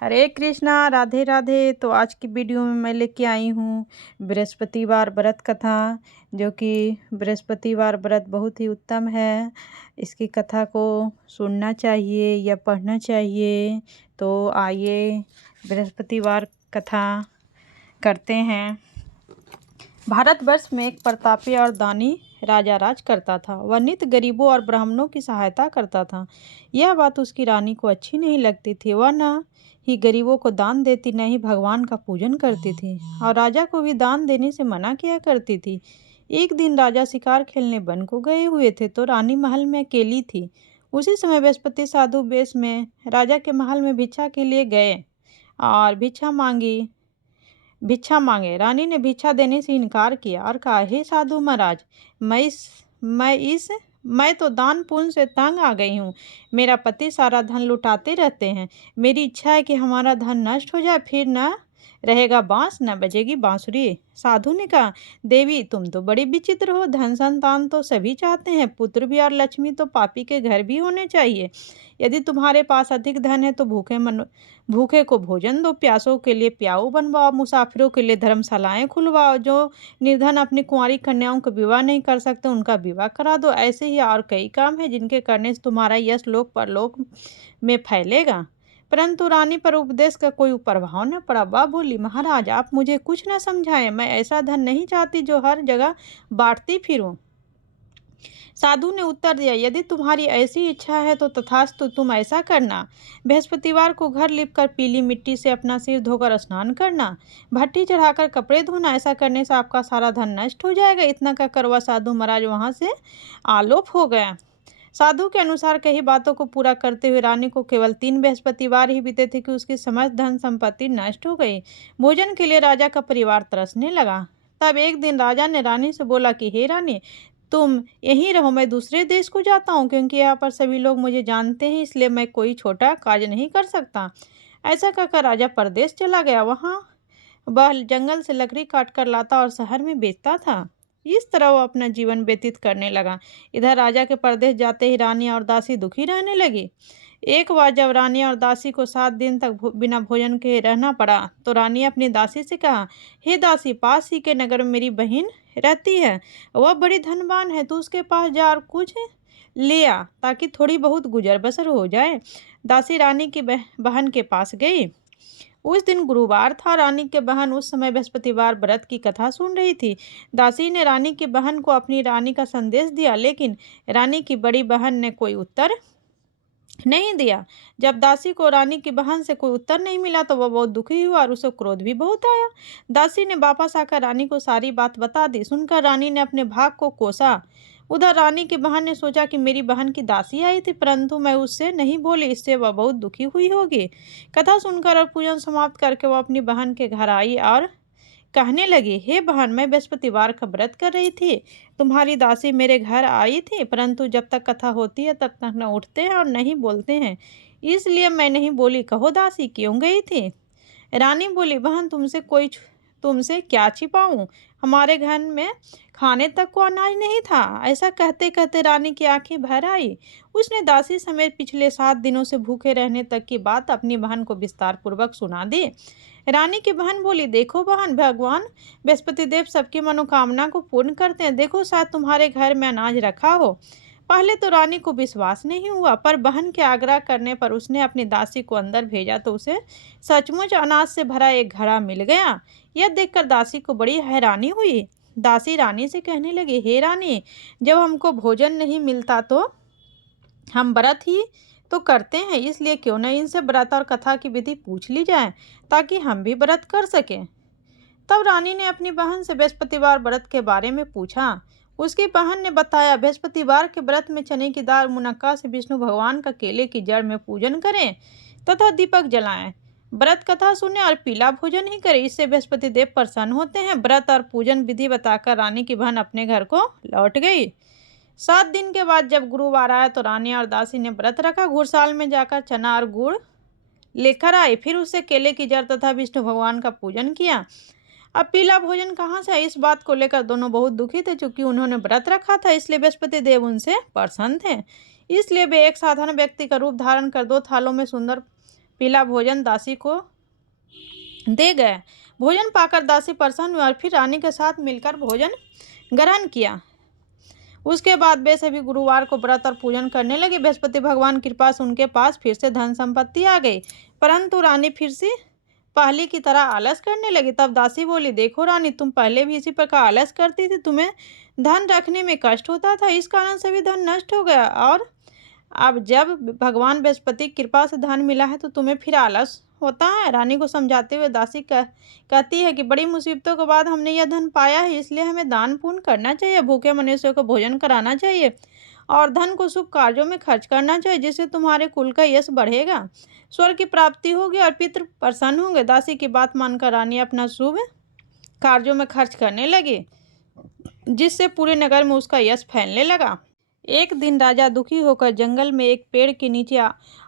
हरे कृष्णा, राधे राधे। तो आज की वीडियो में मैं लेके आई हूँ बृहस्पतिवार व्रत कथा, जो कि बृहस्पतिवार व्रत बहुत ही उत्तम है। इसकी कथा को सुनना चाहिए या पढ़ना चाहिए। तो आइए बृहस्पतिवार कथा करते हैं। भारतवर्ष में एक प्रतापी और दानी राजा राज करता था। वह नित्य गरीबों और ब्राह्मणों की सहायता करता था। यह बात उसकी रानी को अच्छी नहीं लगती थी। वह न ही गरीबों को दान देती, न ही भगवान का पूजन करती थी, और राजा को भी दान देने से मना किया करती थी। एक दिन राजा शिकार खेलने वन को गए हुए थे, तो रानी महल में अकेली थी। उसी समय बृहस्पति साधु वेश में राजा के महल में भिक्षा के लिए गए और भिक्षा मांगे। रानी ने भिक्षा देने से इनकार किया और कहा, हे साधु महाराज, मैं तो दान पुण्य से तंग आ गई हूँ। मेरा पति सारा धन लुटाते रहते हैं। मेरी इच्छा है कि हमारा धन नष्ट हो जाए, फिर न रहेगा बांस, न बजेगी बांसुरी। साधु ने कहा, देवी तुम तो बड़ी विचित्र हो। धन संतान तो सभी चाहते हैं, पुत्र भी, और लक्ष्मी तो पापी के घर भी होने चाहिए। यदि तुम्हारे पास अधिक धन है तो भूखे को भोजन दो, प्यासों के लिए प्याऊ बनवाओ, मुसाफिरों के लिए धर्मशालाएं खुलवाओ, जो निर्धन अपनी कुंवारी कन्याओं का विवाह नहीं कर सकते उनका विवाह करा दो। ऐसे ही और कई काम हैं जिनके करने से तुम्हारा यश लोक परलोक में फैलेगा। परंतु रानी पर उपदेश का कोई प्रभाव न पड़ा। वह बोली, महाराज आप मुझे कुछ न समझाएं। मैं ऐसा धन नहीं चाहती जो हर जगह बांटती फिरूं। साधु ने उत्तर दिया, यदि तुम्हारी ऐसी इच्छा है तो तथास्तु, तुम ऐसा करना। बृहस्पतिवार को घर लिपकर पीली मिट्टी से अपना सिर धोकर स्नान करना, भट्टी चढ़ाकर कपड़े धोना। ऐसा करने से आपका सारा धन नष्ट हो जाएगा। इतना कहकर वह साधु महाराज वहां से आलोप हो गया। साधु के अनुसार कई बातों को पूरा करते हुए रानी को केवल 3 बृहस्पतिवार ही बीते थे कि उसकी समस्त धन संपत्ति नष्ट हो गई। भोजन के लिए राजा का परिवार तरसने लगा। तब एक दिन राजा ने रानी से बोला कि हे रानी, तुम यहीं रहो, मैं दूसरे देश को जाता हूँ, क्योंकि यहाँ पर सभी लोग मुझे जानते हैं, इसलिए मैं कोई छोटा कार्य नहीं कर सकता। ऐसा कहकर राजा परदेश चला गया। वहाँ वह जंगल से लकड़ी काट कर लाता और शहर में बेचता था। इस तरह वो अपना जीवन व्यतीत करने लगा। इधर राजा के परदेश जाते ही रानी और दासी दुखी रहने लगी। एक बार जब रानी और दासी को 7 दिन तक बिना भोजन के रहना पड़ा, तो रानी अपनी दासी से कहा, हे दासी, पास ही के नगर में मेरी बहन रहती है। वह बड़ी धनवान है, तू उसके पास जा और कुछ ले आ, ताकि थोड़ी बहुत गुजर बसर हो जाए। दासी रानी की बहन के पास गई। उस दिन गुरुवार था। रानी के बहन उस समय बृहस्पतिवार व्रत की कथा सुन रही थी। दासी ने रानी की बहन को अपनी रानी का संदेश दिया, लेकिन रानी की बड़ी बहन ने कोई उत्तर नहीं दिया। जब दासी को रानी की बहन से कोई उत्तर नहीं मिला तो वह बहुत दुखी हुआ और उसे क्रोध भी बहुत आया। दासी ने वापस आकर रानी को सारी बात बता दी। सुनकर रानी ने अपने भाग को कोसा। उधर रानी की बहन ने सोचा कि मेरी बहन की दासी आई थी, परंतु मैं उससे नहीं बोली, इससे वह बहुत दुखी हुई होगी। कथा सुनकर और पूजन समाप्त करके वह अपनी बहन के घर आई और कहने लगी, हे बहन, मैं बृहस्पतिवार का व्रत कर रही थी। तुम्हारी दासी मेरे घर आई थी, परंतु जब तक कथा होती है तब तक न उठते हैं और नहीं बोलते हैं, इसलिए मैं नहीं बोली। कहो दासी, क्यों गई थी? रानी बोली, बहन, तुमसे क्या छिपाऊं? हमारे घर में खाने तक को अनाज नहीं था। ऐसा कहते कहते रानी की आंखें भर आई। उसने दासी समेत पिछले 7 दिनों से भूखे रहने तक की बात अपनी बहन को विस्तार पूर्वक सुना दी। रानी की बहन बोली, देखो बहन, भगवान बृहस्पति देव सबकी मनोकामना को पूर्ण करते हैं। देखो, शायद तुम्हारे घर में अनाज रखा हो। पहले तो रानी को विश्वास नहीं हुआ, पर बहन के आग्रह करने पर उसने अपनी दासी को अंदर भेजा तो उसे सचमुच अनाज से भरा एक घड़ा मिल गया। यह देखकर दासी को बड़ी हैरानी हुई। दासी रानी से कहने लगी, हे रानी, जब हमको भोजन नहीं मिलता तो हम व्रत ही तो करते हैं, इसलिए क्यों न इनसे व्रत और कथा की विधि पूछ ली जाए, ताकि हम भी व्रत कर सकें। तब रानी ने अपनी बहन से बृहस्पतिवार व्रत के बारे में पूछा। उसकी बहन ने बताया, बृहस्पतिवार के व्रत में चने की दाल मुनक्का से विष्णु भगवान का केले की जड़ में पूजन करें तथा दीपक जलाएं। व्रत कथा सुने और पीला भोजन ही करें, इससे बृहस्पति देव प्रसन्न होते हैं। व्रत और पूजन विधि बताकर रानी की बहन अपने घर को लौट गई। 7 दिन के बाद जब गुरुवार आया तो रानी और दासी ने व्रत रखा। घुड़साल में जाकर चना और गुड़ लेकर आई, फिर उससे केले की जड़ तथा विष्णु भगवान का पूजन किया। अब पीला भोजन कहाँ से? इस बात को लेकर दोनों बहुत दुखी थे। चूंकि उन्होंने व्रत रखा था, इसलिए बृहस्पति देव उनसे प्रसन्न थे। इसलिए वे एक साधारण व्यक्ति का रूप धारण कर 2 थालों में सुंदर पीला भोजन दासी को दे गए। भोजन पाकर दासी प्रसन्न हुई और फिर रानी के साथ मिलकर भोजन ग्रहण किया। उसके बाद वे सभी गुरुवार को व्रत और पूजन करने लगे। बृहस्पति भगवान की कृपा से उनके पास फिर से धन संपत्ति आ गई, परंतु रानी फिर से पहले की तरह आलस करने लगी। तब दासी बोली, देखो रानी, तुम पहले भी इसी प्रकार आलस करती थी, तुम्हें धन रखने में कष्ट होता था, इस कारण सभी धन नष्ट हो गया, और अब जब भगवान बृहस्पति की कृपा से धन मिला है तो तुम्हें फिर आलस होता है। रानी को समझाते हुए दासी कहती है कि बड़ी मुसीबतों के बाद हमने यह धन पाया है, इसलिए हमें दान पुण्य करना चाहिए, भूखे मनुष्यों को भोजन कराना चाहिए और धन को शुभ कार्यों में खर्च करना चाहिए, जिससे तुम्हारे कुल का यश बढ़ेगा, स्वर्ग की प्राप्ति होगी और पितृ प्रसन्न होंगे। दासी की बात मानकर रानी अपना शुभ कार्यों में खर्च करने लगी, जिससे पूरे नगर में उसका यश फैलने लगा। एक दिन राजा दुखी होकर जंगल में एक पेड़ के नीचे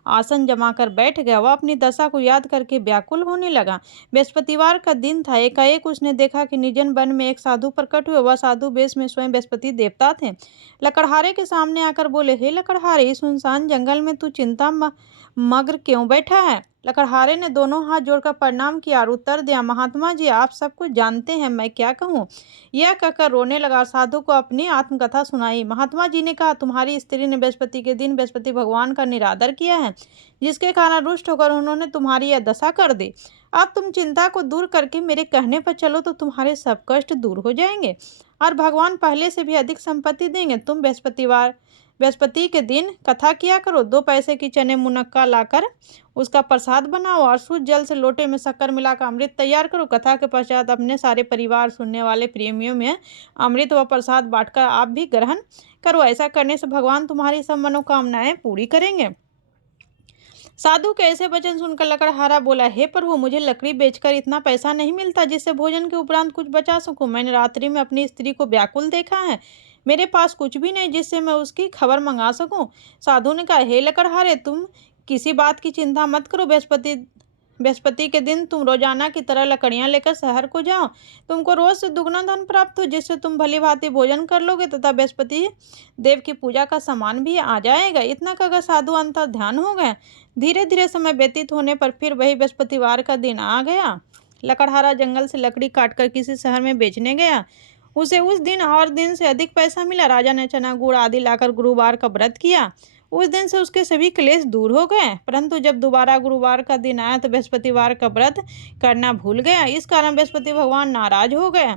आसन जमाकर बैठ गया। वह अपनी दशा को याद करके व्याकुल होने लगा। बृहस्पतिवार का दिन था। एकाएक उसने देखा कि निर्जन वन में एक साधु प्रकट हुए। वह साधु वेश में स्वयं बृहस्पति देवता थे। लकड़हारे के सामने आकर बोले, हे लकड़हारे, इस सुनसान जंगल में तू चिंता मग्न क्यों बैठा है? लकड़हारे ने दोनों हाथ जोड़कर प्रणाम किया और उत्तर दिया, महात्मा जी, आप सब कुछ जानते हैं, मैं क्या कहूँ। यह कहकर रोने लगा। साधु को अपनी आत्मकथा सुनाई। महात्मा जी ने कहा, तुम्हारी स्त्री ने बृहस्पति के दिन बृहस्पति भगवान का निरादर किया है, जिसके कारण रुष्ट होकर उन्होंने तुम्हारी यह दशा कर दी। अब तुम चिंता को दूर करके मेरे कहने पर चलो तो तुम्हारे सब कष्ट दूर हो जाएंगे और भगवान पहले से भी अधिक संपत्ति देंगे। तुम बृहस्पति के दिन कथा किया करो। 2 पैसे की चने मुनक्का लाकर उसका प्रसाद बनाओ और शुद्ध जल से लोटे में शक्कर मिलाकर अमृत तैयार करो। कथा के पश्चात अपने सारे परिवार, सुनने वाले प्रेमियों में अमृत व प्रसाद बांटकर आप भी ग्रहण करो। ऐसा करने से भगवान तुम्हारी सब मनोकामनाएं पूरी करेंगे। साधु के ऐसे वचन सुनकर लकड़हारा बोला, हे प्रभु, मुझे लकड़ी बेचकर इतना पैसा नहीं मिलता जिससे भोजन के उपरांत कुछ बचा सकूं। मैंने रात्रि में अपनी स्त्री को व्याकुल देखा है। मेरे पास कुछ भी नहीं जिससे मैं उसकी खबर मंगा सकूं। साधु ने कहा, हे लकड़हारे, तुम किसी बात की चिंता मत करो। बृहस्पति के दिन तुम रोजाना की तरह लकड़ियां लेकर शहर को जाओ। तुमको रोज से दुगना धन प्राप्त हो, जिससे तुम भली भांति भोजन कर लोगे तथा बृहस्पति देव की पूजा का सामान भी आ जाएगा। इतना कहकर साधु अंतर ध्यान हो गए। धीरे धीरे समय व्यतीत होने पर फिर वही बृहस्पतिवार का दिन आ गया। लकड़हारा जंगल से लकड़ी काटकर किसी शहर में बेचने गया। उसे उस दिन और दिन से अधिक पैसा मिला। राजा ने चना गुड़ आदि लाकर गुरुवार का व्रत किया। उस दिन से उसके सभी क्लेश दूर हो गए, परंतु जब दोबारा गुरुवार का दिन आया तो बृहस्पतिवार का व्रत करना भूल गया। इस कारण बृहस्पति भगवान नाराज हो गए।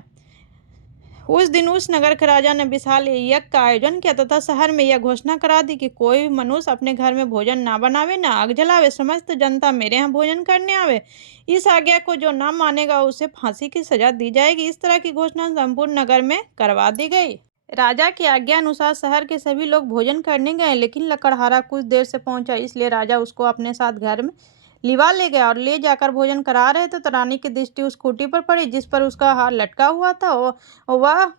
उस दिन उस नगर के राजा ने विशाल यज्ञ का आयोजन किया तथा शहर में यह घोषणा करा दी कि कोई मनुष्य अपने घर में भोजन ना बनावे, ना आग जलावे, समस्त जनता मेरे यहाँ भोजन करने आवे। इस आज्ञा को जो ना मानेगा उसे फांसी की सजा दी जाएगी। इस तरह की घोषणा संपूर्ण नगर में करवा दी गई। राजा की आज्ञा अनुसार शहर के सभी लोग भोजन करने गए, लेकिन लकड़हारा कुछ देर से पहुंचा, इसलिए राजा उसको अपने साथ घर में लिवा ले गया और ले जाकर भोजन करा रहे थे तो रानी की दृष्टि उस खूंटी पर पड़ी जिस पर उसका हार लटका हुआ था। वह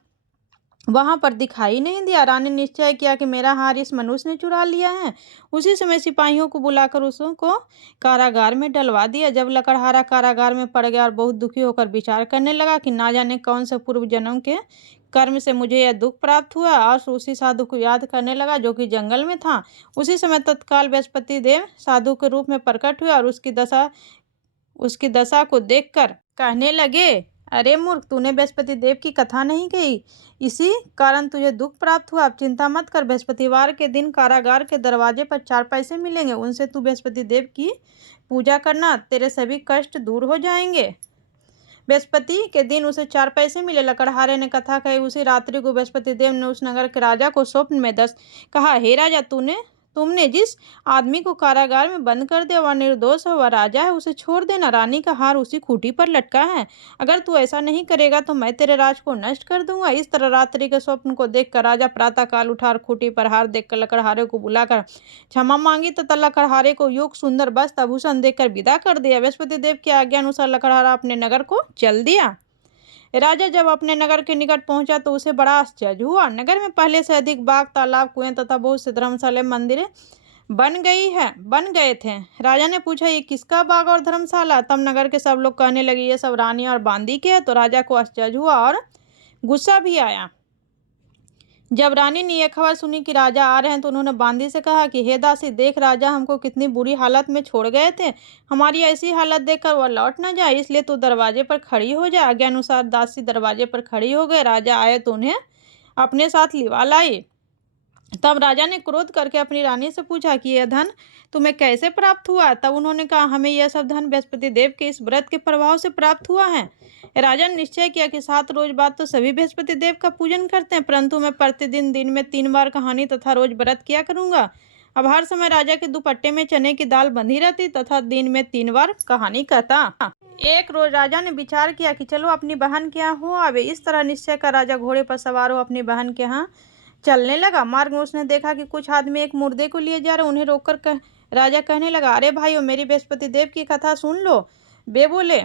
वहां पर दिखाई नहीं दिया। रानी ने निश्चय किया कि मेरा हार इस मनुष्य ने चुरा लिया है। उसी समय सिपाहियों को बुलाकर उसको कारागार में डलवा दिया। जब लकड़हारा कारागार में पड़ गया और बहुत दुखी होकर विचार करने लगा कि ना जाने कौन से पूर्व जन्म के कर्म से मुझे यह दुख प्राप्त हुआ, और उसी साधु को याद करने लगा जो कि जंगल में था। उसी समय तत्काल बृहस्पति देव साधु के रूप में प्रकट हुए और उसकी दशा को देखकर कहने लगे, अरे मूर्ख, तूने बृहस्पति देव की कथा नहीं कही, इसी कारण तुझे दुख प्राप्त हुआ। अब चिंता मत कर। बृहस्पतिवार के दिन कारागार के दरवाजे पर 4 पैसे मिलेंगे, उनसे तू बृहस्पति देव की पूजा करना, तेरे सभी कष्ट दूर हो जाएंगे। बृहस्पति के दिन उसे 4 पैसे मिले। लकड़हारे ने कथा कही। उसी रात्रि को बृहस्पति देव ने उस नगर के राजा को स्वप्न में कहा, हे राजा, तुमने जिस आदमी को कारागार में बंद कर दिया वह निर्दोष है, वह राजा है, उसे छोड़ देना। रानी का हार उसी खूंटी पर लटका है। अगर तू ऐसा नहीं करेगा तो मैं तेरे राज को नष्ट कर दूंगा। इस तरह रात्रि के स्वप्न को देखकर राजा प्रातः काल उठा और खूंटी पर हार देखकर लकड़हारे को बुलाकर क्षमा मांगी तथा लकड़हारे को युक्त सुंदर वस्त्र आभूषण देकर विदा कर दिया। बृहस्पति देव की आज्ञा अनुसार लकड़हारा अपने नगर को चल दिया। राजा जब अपने नगर के निकट पहुंचा तो उसे बड़ा आश्चर्य हुआ। नगर में पहले से अधिक बाग, तालाब, कुएं तथा बहुत से धर्मशाला, मंदिरें बन गए थे। राजा ने पूछा, ये किसका बाग और धर्मशाला? तब नगर के सब लोग कहने लगे, ये सब रानी और बांदी के है। तो राजा को आश्चर्य हुआ और गुस्सा भी आया। जब रानी ने यह खबर सुनी कि राजा आ रहे हैं तो उन्होंने बांदी से कहा कि हे दासी, देख राजा हमको कितनी बुरी हालत में छोड़ गए थे। हमारी ऐसी हालत देखकर वह लौट ना जाए, इसलिए तू दरवाजे पर खड़ी हो जा। आज्ञा अनुसार दासी दरवाजे पर खड़ी हो गए। राजा आए तो उन्हें अपने साथ लिवा लाई। तब राजा ने क्रोध करके अपनी रानी से पूछा कि यह धन तुम्हें कैसे प्राप्त हुआ। तब उन्होंने कहा, हमें यह सब धन बृहस्पति देव के इस व्रत के प्रभाव से प्राप्त हुआ है। राजा ने निश्चय किया कि 7 रोज बाद तो सभी बृहस्पति देव का पूजन करते हैं, परंतु मैं प्रतिदिन दिन में 3 बार कहानी तथा रोज व्रत किया करूंगा। अब हर समय राजा के दुपट्टे में चने की दाल बंधी रहती तथा दिन में 3 बार कहानी कहता। एक रोज राजा ने विचार किया कि चलो अपनी बहन के यहाँ हो आवे। इस तरह निश्चय कर राजा घोड़े पर सवार हो अपनी बहन के यहाँ चलने लगा। मार्ग में उसने देखा कि कुछ आदमी एक मुर्दे को लिए जा रहे। उन्हें रोककर राजा कहने लगा, अरे भाइयों, मेरी बृहस्पति देव की कथा सुन लो। वे बोले,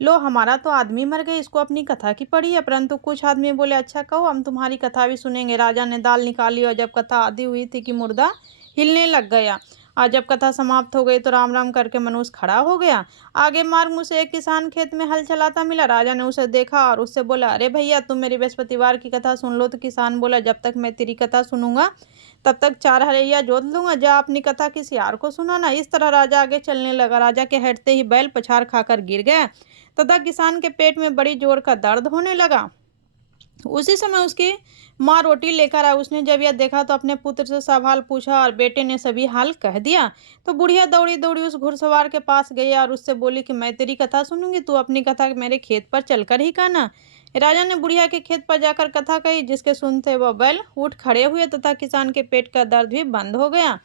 लो, हमारा तो आदमी मर गए, इसको अपनी कथा की पड़ी है। परंतु कुछ आदमी बोले, अच्छा कहो, हम तुम्हारी कथा भी सुनेंगे। राजा ने दाल निकाली और जब कथा आधी हुई थी कि मुर्दा हिलने लग गया। और जब कथा समाप्त हो गई तो राम राम करके मनुष्य खड़ा हो गया। आगे मार्ग में से एक किसान खेत में हल चलाता मिला। राजा ने उसे देखा और उससे बोला, अरे भैया, तुम मेरी बृहस्पतिवार की कथा सुन लो। तो किसान बोला, जब तक मैं तेरी कथा सुनूंगा तब तक 4 हरैया जोत लूंगा। जा अपनी कथा किसी और को सुनाना। इस तरह राजा आगे चलने लगा। राजा के हटते ही बैल पछाड़ खाकर गिर गया तथा किसान के पेट में बड़ी जोर का दर्द होने लगा। उसी समय उसकी माँ रोटी लेकर आई। उसने जब यह देखा तो अपने पुत्र से सब हाल पूछा और बेटे ने सभी हाल कह दिया। तो बुढ़िया दौड़ी दौड़ी उस घुड़सवार के पास गई और उससे बोली कि मैं तेरी कथा सुनूंगी, तू अपनी कथा मेरे खेत पर चलकर ही कहना। राजा ने बुढ़िया के खेत पर जाकर कथा कही, जिसके सुनते वह बैल उठ खड़े हुए तथा किसान के पेट का दर्द भी बंद हो गया।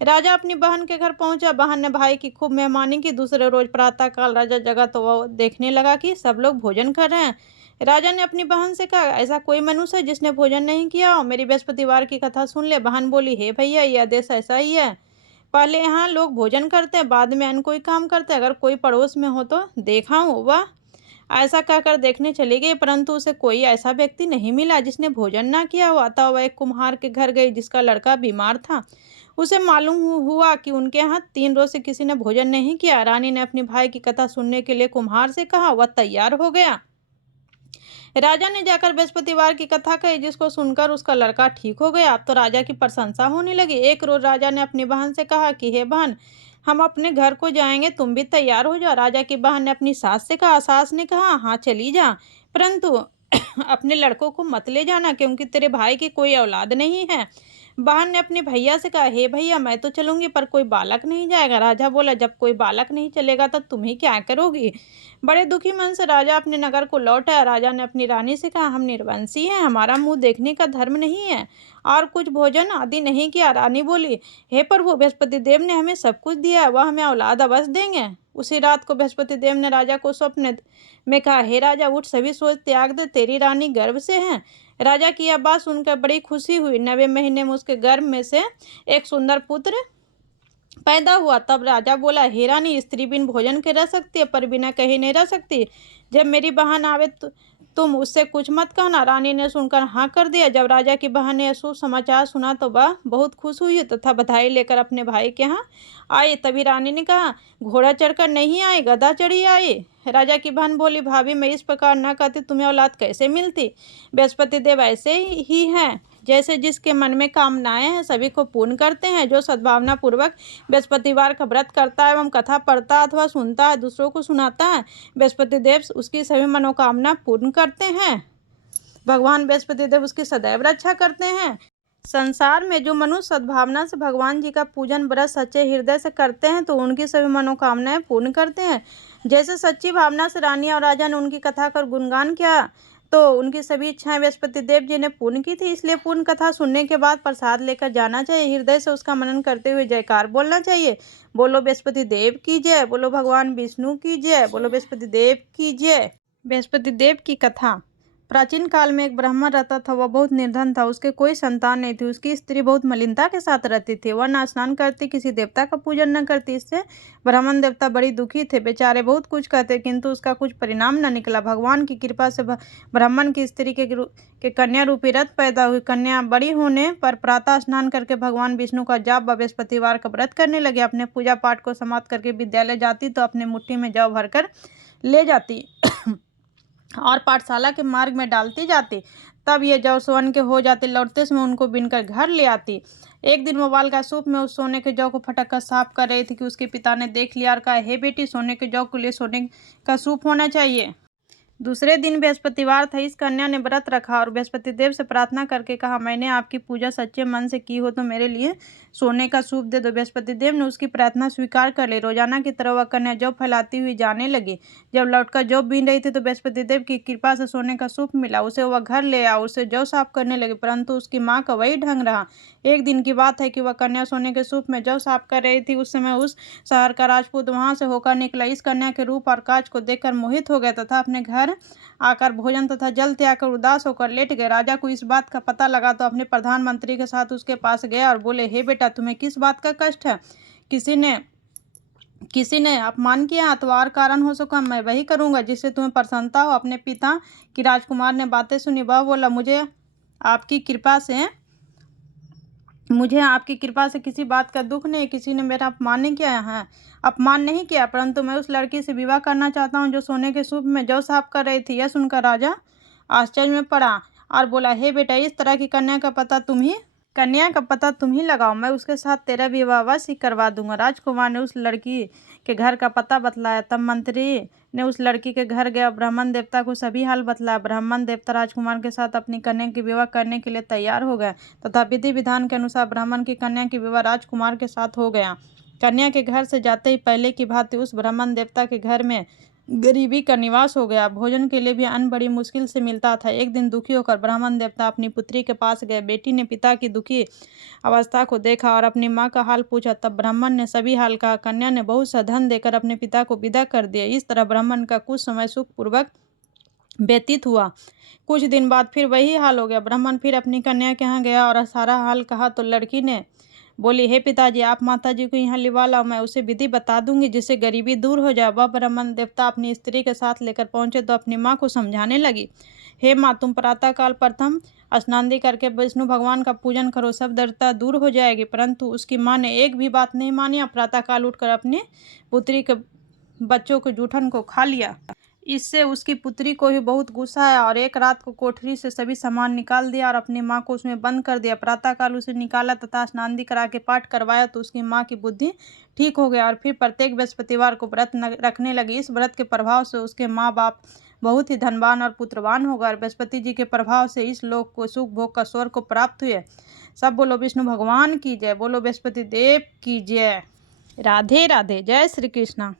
राजा अपनी बहन के घर पहुंचा। बहन ने भाई की खूब मेहमानी की। दूसरे रोज प्रातःकाल राजा जगा तो वह देखने लगा कि सब लोग भोजन कर रहे हैं। राजा ने अपनी बहन से कहा, ऐसा कोई मनुष्य है जिसने भोजन नहीं किया हो, मेरी बृहस्पतिवार की कथा सुन ले। बहन बोली, हे भैया, यह देश ऐसा ही है, पहले यहाँ लोग भोजन करते हैं, बाद में अन्य कोई काम करते हैं। अगर कोई पड़ोस में हो तो देखा हूँ। वह ऐसा कहकर देखने चली गई, परंतु उसे कोई ऐसा व्यक्ति नहीं मिला जिसने भोजन ना किया हुआ। अतः वह एक कुम्हार के घर गई जिसका लड़का बीमार था। उसे मालूम हुआ कि उनके यहाँ 3 रोज से किसी ने भोजन नहीं किया। रानी ने अपने भाई की कथा सुनने के लिए कुम्हार से कहा। वह तैयार हो गया। राजा ने जाकर बृहस्पतिवार की कथा कही, जिसको सुनकर उसका लड़का ठीक हो गया। अब तो राजा की प्रशंसा होने लगी। एक रोज राजा ने अपनी बहन से कहा कि हे बहन, हम अपने घर को जाएंगे, तुम भी तैयार हो जाओ। राजा की बहन ने अपनी सास से कहा। सास ने कहा, हाँ चली जा, परंतु अपने लड़कों को मत ले जाना, क्योंकि तेरे भाई की कोई औलाद नहीं है। बहन ने अपने भैया से कहा, हे भैया, मैं तो चलूंगी, पर कोई बालक नहीं जाएगा। राजा बोला, जब कोई बालक नहीं चलेगा तो तुम ही क्या करोगी। बड़े दुखी मन से राजा अपने नगर को लौट आया। राजा ने अपनी रानी से कहा, हम निर्वंशी हैं, हमारा मुंह देखने का धर्म नहीं है और कुछ भोजन आदि नहीं किया। रानी बोली, हे प्रभु, बृहस्पति देव ने हमें सब कुछ दिया है, वह हमें औलाद अवश्य देंगे। उसी रात को बृहस्पति देव ने राजा को स्वप्न में कहा, हे राजा, उठ, सभी सोच त्याग दे, तेरी रानी गर्भ से है। राजा की यह बात सुनकर बड़ी खुशी हुई। 9वें महीने में उसके गर्भ में से एक सुंदर पुत्र पैदा हुआ। तब राजा बोला, हे रानी, स्त्री बिन भोजन के रह सकती है, पर बिना कहे नहीं रह सकती। जब मेरी बहन आवे तो तुम उससे कुछ मत कहना। रानी ने सुनकर हाँ कर दिया। जब राजा की बहन ने शुभ समाचार सुना तो वह बहुत खुश हुई तथा बधाई लेकर अपने भाई के यहाँ आई। तभी रानी ने कहा, घोड़ा चढ़कर नहीं आई, गधा चढ़ी आई। राजा की बहन बोली, भाभी, मैं इस प्रकार न कहती, तुम्हें औलाद कैसे मिलती। बृहस्पति देव ऐसे ही हैं, जैसे जिसके मन में कामनाएं हैं सभी को पूर्ण करते हैं। जो सद्भावना पूर्वक बृहस्पतिवार का व्रत करता है एवं कथा पढ़ता अथवा सुनता है, दूसरों को सुनाता है, बृहस्पति देव उसकी सभी मनोकामना पूर्ण करते हैं। भगवान बृहस्पति देव उसकी सदैव रक्षा करते हैं। संसार में जो मनुष्य सद्भावना से भगवान जी का पूजन व्रत सच्चे हृदय से करते हैं तो उनकी सभी मनोकामनाएं पूर्ण करते हैं। जैसे सच्ची भावना से रानी और राजा ने उनकी कथा कर गुणगान किया तो उनकी सभी इच्छाएं बृहस्पति देव जी ने पूर्ण की थी। इसलिए पूर्ण कथा सुनने के बाद प्रसाद लेकर जाना चाहिए। हृदय से उसका मनन करते हुए जयकार बोलना चाहिए। बोलो बृहस्पति देव की जय, बोलो भगवान विष्णु की जय, बोलो बृहस्पति देव की जय। बृहस्पति देव की कथा। प्राचीन काल में एक ब्राह्मण रहता था। वह बहुत निर्धन था, उसके कोई संतान नहीं थी। उसकी स्त्री बहुत मलिनता के साथ रहती थी। वह न स्नान करती, किसी देवता का पूजन न करती। इससे ब्राह्मण देवता बड़ी दुखी थे। बेचारे बहुत कुछ कहते किंतु उसका कुछ परिणाम न निकला। भगवान की कृपा से ब्राह्मण की स्त्री के कन्या रूपी रथ पैदा हुई। कन्या बड़ी होने पर प्रातः स्नान करके भगवान विष्णु का जाप व बृहस्पतिवार का व्रत करने लगे। अपने पूजा पाठ को समाप्त करके विद्यालय जाती तो अपने मुट्ठी में जौ भरकर ले जाती। और पाठशाला के मार्ग में डालती जाती। तब ये जौ स्वर्ण के हो जाते। लौटते समय उनको बीनकर घर ले आती। एक दिन वो बालिका सूप में उस सोने के जौ को फटक कर साफ कर रही थी कि उसके पिता ने देख लिया और कहा, हे बेटी, सोने के जौ के लिए सोने का सूप होना चाहिए। दूसरे दिन बृहस्पतिवार था। इस कन्या ने व्रत रखा और बृहस्पति देव से प्रार्थना करके कहा, मैंने आपकी पूजा सच्चे मन से की हो तो मेरे लिए सोने का सूप दे दो। बृहस्पति देव ने उसकी प्रार्थना स्वीकार कर ली। रोजाना की तरह वह कन्या जौ फैलाती हुई जाने लगी। जब लौटकर जौ बीन रही थी तो बृहस्पति देव की कृपा से सोने का सूप मिला। उसे वह घर ले आया, उसे जौ साफ करने लगी, परंतु उसकी माँ का वही ढंग रहा। एक दिन की बात है कि वह कन्या सोने के सूप में जौ साफ कर रही थी। उस समय उस शहर का राजपूत वहां से होकर निकला। इस कन्या के रूप और काज को देखकर मोहित हो गया तथा अपने घर आकर भोजन तथा जल त्याग कर उदास होकर लेट गए। राजा को इस बात का पता लगा तो अपने प्रधानमंत्री के साथ उसके पास गया और बोले, हे बेटा, तुम्हें किस बात का कष्ट है? किसी ने अपमान किया तो और कारण हो सका, मैं वही करूंगा जिससे तुम्हें प्रसन्नता हो। अपने पिता की राजकुमार ने बातें सुनी। वह बोला, मुझे आपकी कृपा से किसी बात का दुख नहीं। किसी ने मेरा अपमान नहीं किया, परंतु मैं उस लड़की से विवाह करना चाहता हूँ जो सोने के सूप में जौ साफ कर रही थी। यह सुनकर राजा आश्चर्य में पड़ा और बोला, हे बेटा, इस तरह की कन्या का पता तुम ही लगाओ। मैं उसके साथ तेरा विवाह अवश्य करवा दूंगा। राजकुमार ने उस लड़की के घर का पता बतलाया। तब मंत्री ने उस लड़की के घर गया, ब्राह्मण देवता को सभी हाल बतलाया। ब्राह्मण देवता राजकुमार के साथ अपनी कन्या की विवाह करने के लिए तैयार हो गए तथा विधि विधान के अनुसार ब्राह्मण की कन्या की विवाह राजकुमार के साथ हो गया। कन्या के घर से जाते ही पहले की भांति उस ब्राह्मण देवता के घर में गरीबी का निवास हो गया। भोजन के लिए भी अन्न बड़ी मुश्किल से मिलता था। एक दिन दुखी होकर ब्राह्मण देवता अपनी पुत्री के पास गए। बेटी ने पिता की दुखी अवस्था को देखा और अपनी माँ का हाल पूछा। तब ब्राह्मण ने सभी हाल कहा। कन्या ने बहुत सा धन देकर अपने पिता को विदा कर दिया। इस तरह ब्राह्मण का कुछ समय सुखपूर्वक व्यतीत हुआ। कुछ दिन बाद फिर वही हाल हो गया। ब्राह्मण फिर अपनी कन्या के यहाँ गया और सारा हाल कहा तो लड़की ने बोली, हे पिताजी, आप माताजी को यहाँ लिवा लाओ, मैं उसे विधि बता दूंगी जिससे गरीबी दूर हो जाए। वह ब्राह्मण देवता अपनी स्त्री के साथ लेकर पहुंचे तो अपनी माँ को समझाने लगी, हे माँ, तुम प्रातःकाल प्रथम स्नान करके विष्णु भगवान का पूजन करो, सब दरिद्रता दूर हो जाएगी। परंतु उसकी माँ ने एक भी बात नहीं मानी और प्रातःकाल उठकर अपने पुत्री के बच्चों के जूठन को खा लिया। इससे उसकी पुत्री को भी बहुत गुस्सा आया और एक रात को कोठरी से सभी सामान निकाल दिया और अपनी माँ को उसमें बंद कर दिया। प्रातःकाल उसे निकाला तथा स्नान करा के पाठ करवाया तो उसकी माँ की बुद्धि ठीक हो गया और फिर प्रत्येक बृहस्पतिवार को व्रत रखने लगी। इस व्रत के प्रभाव से उसके माँ बाप बहुत ही धनवान और पुत्रवान हो गए और बृहस्पति जी के प्रभाव से इस लोक को सुख भोग का स्वर्ग को प्राप्त हुए। सब बोलो विष्णु भगवान की जय, बोलो बृहस्पति देव की जय। राधे राधे, जय श्री कृष्णा।